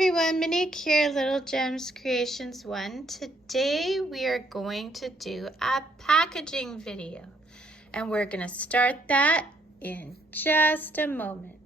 everyone, Monique here, Little Gems Creations 1. Today we are going to do a packaging video and we're going to start that in just a moment.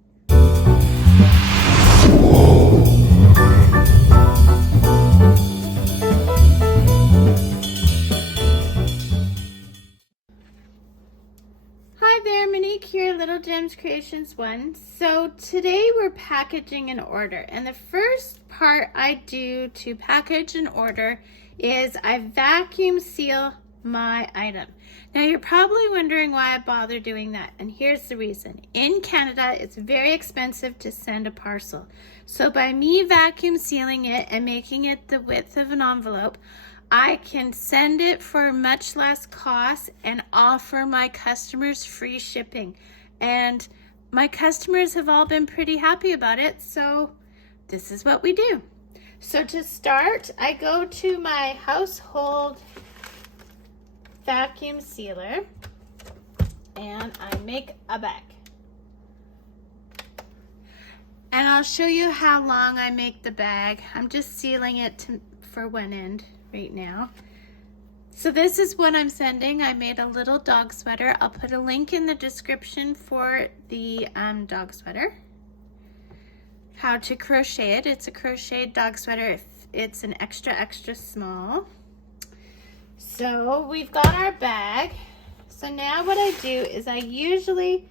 Hi there, Monique here, Little Gems Creations 1. So today we're packaging an order, and the first part I do to package an order is I vacuum seal my item. Now you're probably wondering why I bother doing that, and here's the reason. In Canada, it's very expensive to send a parcel. So by me vacuum sealing it and making it the width of an envelope, I can send it for much less cost and offer my customers free shipping. And my customers have all been pretty happy about it, so this is what we do. So to start, I go to my household vacuum sealer and I make a bag. And I'll show you how long I make the bag. I'm just sealing it for one end right now. So this is what I'm sending. I made a little dog sweater. I'll put a link in the description for the dog sweater. How to crochet it. It's a crocheted dog sweater. It's an extra small. So we've got our bag. So now what I do is I usually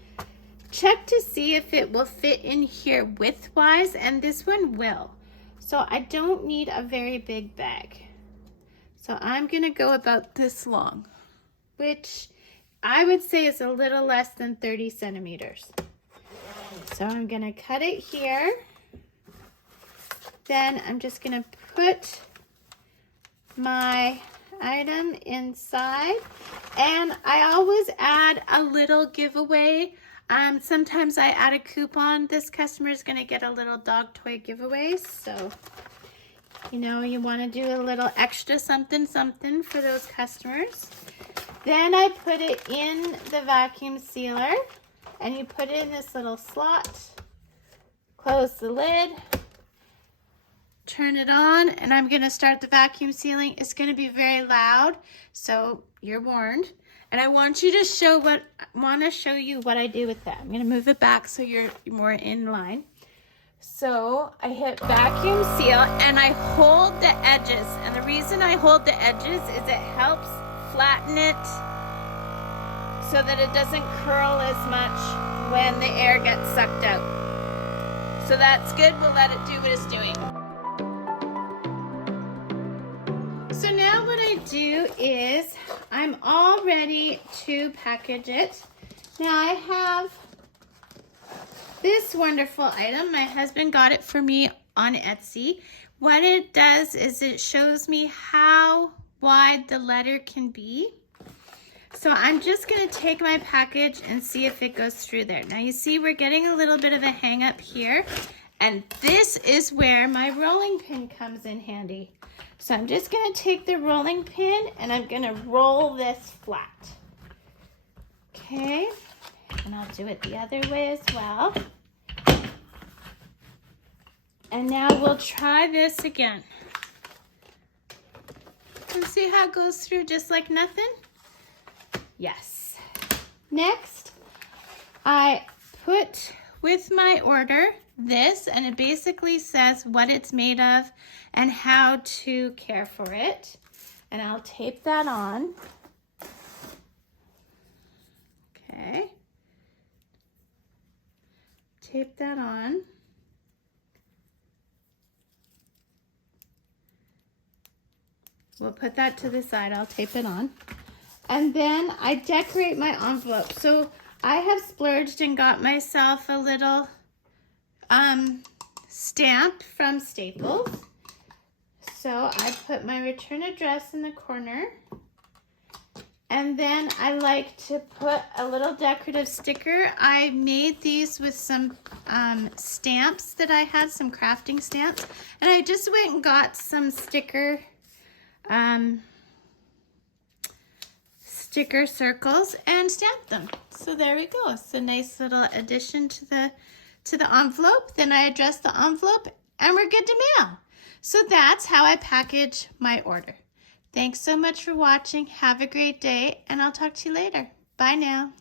check to see if it will fit in here width-wise, and this one will. So I don't need a very big bag. So I'm gonna go about this long, which I would say is a little less than 30 centimeters. So I'm gonna cut it here. Then I'm just gonna put my item inside, and I always add a little giveaway. Sometimes I add a coupon. This customer is gonna get a little dog toy giveaway, so you know, you want to do a little extra something for those customers. Then I put it in the vacuum sealer, and you put it in this little slot, close the lid, turn it on, and I'm going to start the vacuum sealing. It's going to be very loud, so you're warned. And I want you to show you what I do with that. I'm going to move it back so you're more in line. So I hit vacuum seal and I hold the edges. And the reason I hold the edges is it helps flatten it so that it doesn't curl as much when the air gets sucked out. So that's good. We'll let it do what it's doing. So now what I do is I'm all ready to package it. Now I have this wonderful item. My husband got it for me on Etsy. What it does is it shows me how wide the letter can be. So I'm just going to take my package and see if it goes through there. Now you see we're getting a little bit of a hang up here, and this is where my rolling pin comes in handy. So I'm just going to take the rolling pin and I'm going to roll this flat. Okay. And I'll do it the other way as well. And now we'll try this again. And see how it goes through just like nothing? Yes. Next, I put with my order this, and it basically says what it's made of and how to care for it. And I'll tape that on. Okay. Tape that on. We'll put that to the side. I'll tape it on. And then I decorate my envelope. So I have splurged and got myself a little stamp from Staples. So I put my return address in the corner. And then I like to put a little decorative sticker. I made these with some stamps that I had, some crafting stamps. And I just went and got some sticker circles and stamped them. So there we go. It's a nice little addition to the envelope. Then I address the envelope and we're good to mail. So that's how I package my order. Thanks so much for watching. Have a great day, and I'll talk to you later. Bye now.